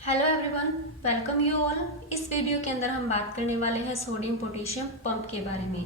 Hello everyone, welcome you all. इस video के अंदर हम बात करने वाले हैं सोडियम पोटेशियम पंप के बारे में।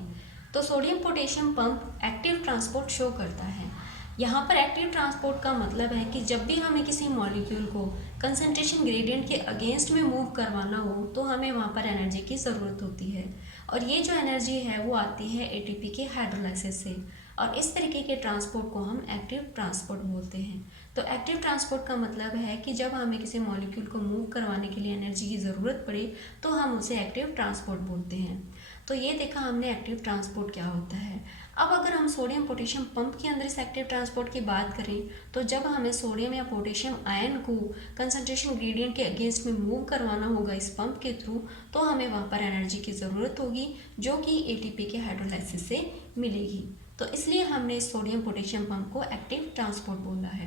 तो sodium potassium pump active transport show करता है। यहाँ पर एक्टिव ट्रांसपोर्ट का मतलब है कि जब भी हमें किसी मॉलिक्यूल को कंसंट्रेशन ग्रेडियंट के अगेंस्ट में मूव करवाना हो तो हमें वहाँ पर एनर्जी की ज़रूरत होती है। और ये जो एनर्जी है वो आती है एटीपी के हाइड्रोलाइसिस से। और इस तरीके के ट्रांसपोर्ट को हम एक्टिव ट्रांसपोर्ट बोलते हैं। तो एक्टिव ट्रांसपोर्ट का मतलब है कि जब हमें किसी मॉलिक्यूल को मूव करवाने के लिए एनर्जी की ज़रूरत पड़े तो हम उसे एक्टिव ट्रांसपोर्ट बोलते हैं। तो ये देखा हमने एक्टिव ट्रांसपोर्ट क्या होता है। अब अगर हम सोडियम पोटेशियम पंप के अंदर इस एक्टिव ट्रांसपोर्ट की बात करें तो जब हमें सोडियम या पोटेशियम आयन को कंसंट्रेशन ग्रेडियंट के अगेंस्ट में मूव करवाना होगा इस पंप के थ्रू, तो हमें वहाँ पर एनर्जी की ज़रूरत होगी जो कि एटीपी के हाइड्रोलाइसिस से मिलेगी। तो इसलिए हमने इस सोडियम पोटेशियम पंप को एक्टिव ट्रांसपोर्ट बोला है।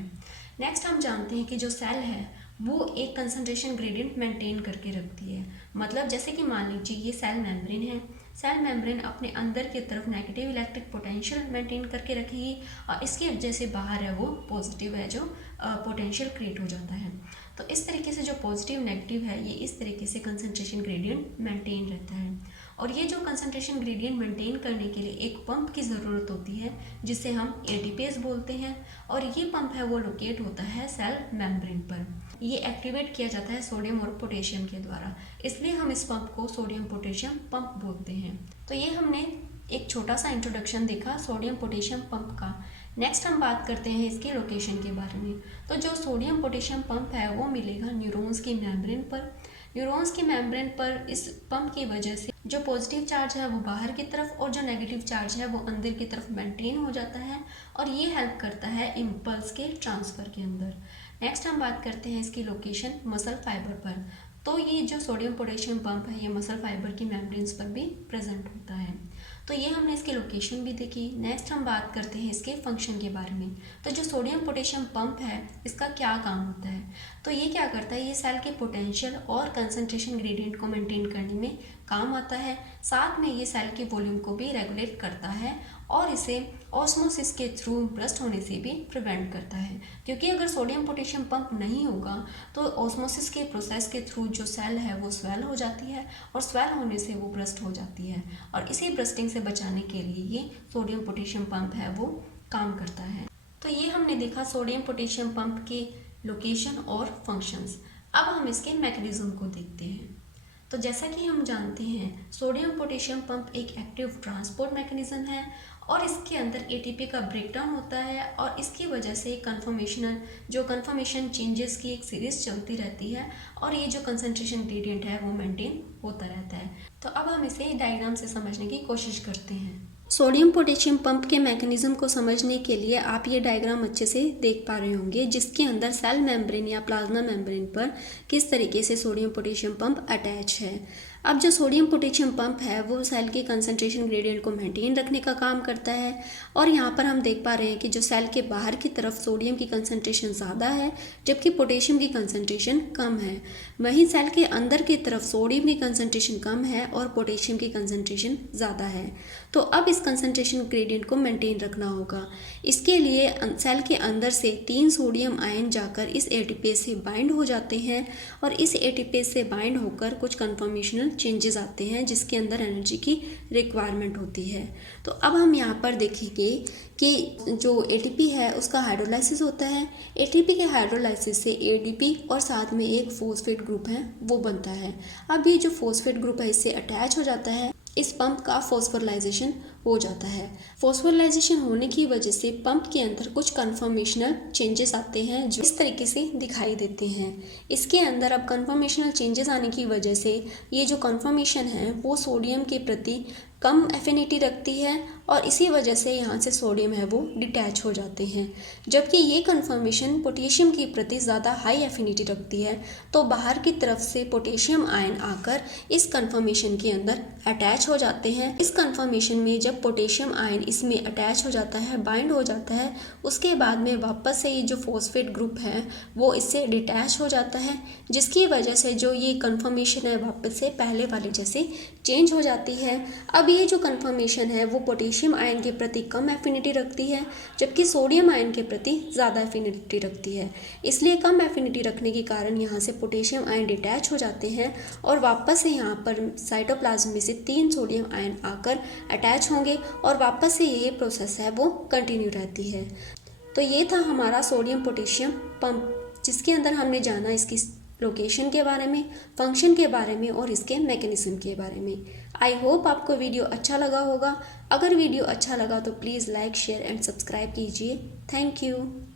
नेक्स्ट हम जानते हैं कि जो सेल है वो एक कंसंट्रेशन ग्रेडियंट मेंटेन करके रखती है। मतलब जैसे कि मान लीजिए ये सेल मेम्ब्रेन है। सेल मेम्ब्रेन अपने अंदर की तरफ नेगेटिव इलेक्ट्रिक पोटेंशियल मेंटेन करके रखेगी और इसकी वजह से बाहर है वो पॉजिटिव है जो पोटेंशियल क्रिएट हो जाता है। तो इस तरीके से जो पॉजिटिव नेगेटिव है ये इस तरीके से कंसंट्रेशन ग्रेडियंट मेंटेन रहता है। और ये जो कंसंट्रेशन ग्रेडियंट मेंटेन करने के लिए एक पंप की ज़रूरत होती है जिसे हम एटीपीएस बोलते हैं। और ये पंप है वो लोकेट होता है सेल मेम्ब्रेन पर। ये एक्टिवेट किया जाता है सोडियम और पोटेशियम के द्वारा, इसलिए हम इस पंप को सोडियम पोटेशियम पंप बोलते हैं। तो ये हमने एक छोटा सा इंट्रोडक्शन देखा सोडियम पोटेशियम पंप का। नेक्स्ट हम बात करते हैं इसके लोकेशन के बारे में। तो जो सोडियम पोटेशियम पंप है वो मिलेगा न्यूरॉन्स की मेम्ब्रेन पर। न्यूरॉन्स की मेम्ब्रेन पर इस पंप की वजह से जो पॉजिटिव चार्ज है वो बाहर की तरफ और जो नेगेटिव चार्ज है वो अंदर की तरफ मेंटेन हो जाता है और ये हेल्प करता है इम्पल्स के ट्रांसफ़र के अंदर। नेक्स्ट हम बात करते हैं इसकी लोकेशन मसल फाइबर पर। तो ये जो सोडियम पोटेशियम पंप है ये मसल फाइबर की मेम्ब्रेन्स पर भी प्रेजेंट होता है। तो ये हमने इसकी लोकेशन भी देखी। नेक्स्ट हम बात करते हैं इसके फंक्शन के बारे में। तो जो सोडियम पोटेशियम पंप है इसका क्या काम होता है। तो ये क्या करता है, ये सेल के पोटेंशियल और कंसंट्रेशन ग्रेडियंट को मेंटेन करने में काम आता है। साथ में ये सेल के वॉल्यूम को भी रेगुलेट करता है और इसे ऑस्मोसिस के थ्रू ब्रस्ट होने से भी प्रिवेंट करता है। क्योंकि अगर सोडियम पोटेशियम पंप नहीं होगा तो ऑस्मोसिस के प्रोसेस के थ्रू जो सेल है वो स्वेल हो जाती है और स्वेल होने से वो ब्रस्ट हो जाती है। और इसी ब्रस्टिंग से बचाने के लिए ये सोडियम पोटेशियम पंप है वो काम करता है। तो ये हमने देखा सोडियम पोटेशियम पंप के लोकेशन और फंक्शंस। अब हम इसके मैकेनिज्म को देखते हैं। तो जैसा कि हम जानते हैं सोडियम पोटेशियम पंप एक एक्टिव ट्रांसपोर्ट मैकेनिज्म है और इसके अंदर एटीपी का ब्रेकडाउन होता है और इसकी वजह से कन्फर्मेशन चेंजेस की एक सीरीज चलती रहती है और ये जो कंसंट्रेशन ग्रेडियंट है वो मेंटेन होता रहता है। तो अब हम इसे डायग्राम से समझने की कोशिश करते हैं। सोडियम पोटेशियम पंप के मैकेनिज्म को समझने के लिए आप ये डायग्राम अच्छे से देख पा रहे होंगे जिसके अंदर सेल मेम्ब्रेन या प्लाज्मा मेम्ब्रेन पर किस तरीके से सोडियम पोटेशियम पंप अटैच है। अब जो सोडियम पोटेशियम पंप है वो सेल के कंसंट्रेशन ग्रेडियंट को मेंटेन रखने का काम करता है। और यहाँ पर हम देख पा रहे हैं कि जो सेल के बाहर की तरफ सोडियम की कंसंट्रेशन ज़्यादा है जबकि पोटेशियम की कंसंट्रेशन कम है। वहीं सेल के अंदर की तरफ सोडियम की कंसंट्रेशन कम है और पोटेशियम की कंसंट्रेशन ज़्यादा है। तो अब इस कंसंट्रेशन ग्रेडियंट को मेंटेन रखना होगा। इसके लिए सेल के अंदर से 3 सोडियम आयन जाकर इस एटीपीएस से बाइंड हो जाते हैं और इस एटीपीएस से बाइंड होकर कुछ कन्फर्मेशनल चेंजेस आते हैं जिसके अंदर एनर्जी की रिक्वायरमेंट होती है। तो अब हम यहाँ पर देखेंगे कि जो एटीपी है उसका हाइड्रोलाइसिस होता है। एटीपी के हाइड्रोलाइसिस से एडीपी और साथ में एक फॉस्फेट ग्रुप है वो बनता है। अब ये जो फॉस्फेट ग्रुप है इससे अटैच हो जाता है, इस पंप का फॉस्फोराइलेशन हो जाता है। फॉस्फोराइलेशन होने की वजह से पंप के अंदर कुछ कन्फर्मेशनल चेंजेस आते हैं जो इस तरीके से दिखाई देते हैं। इसके अंदर अब कन्फर्मेशनल चेंजेस आने की वजह से ये जो कन्फर्मेशन है वो सोडियम के प्रति कम एफिनिटी रखती है और इसी वजह से यहाँ से सोडियम है वो डिटैच हो जाते हैं। जबकि ये कन्फर्मेशन पोटेशियम के प्रति ज़्यादा हाई एफिनिटी रखती है तो बाहर की तरफ से पोटेशियम आयन आकर इस कन्फर्मेशन के अंदर अटैच हो जाते हैं। इस कन्फर्मेशन में जब पोटेशियम आयन इसमें अटैच हो जाता है, बाइंड हो जाता है, उसके बाद में वापस से ये जो फॉस्फेट ग्रुप है वो इससे डिटैच हो जाता है जिसकी वजह से जो ये कन्फर्मेशन है वापस से पहले वाले जैसे चेंज हो जाती है। अब ये जो कन्फर्मेशन है वो पोटेशियम आयन के प्रति कम एफिनिटी रखती है, जबकि सोडियम आयन के प्रति ज़्यादा एफिनिटी रखती है। इसलिए कम एफिनिटी रखने के कारण यहाँ से पोटेशियम आयन डिटैच हो जाते हैं और वापस से यहाँ पर साइटोप्लाज्म में से 3 सोडियम आयन आकर अटैच होंगे और वापस से ये प्रोसेस है वो कंटिन्यू रहती है। तो ये था हमारा सोडियम पोटेशियम पंप, जिसके अंदर हमने जाना इसकी लोकेशन के बारे में, फंक्शन के बारे में और इसके मैकेनिज्म के बारे में। आई होप आपको वीडियो अच्छा लगा होगा। अगर वीडियो अच्छा लगा तो please like, share and subscribe कीजिए। Thank you.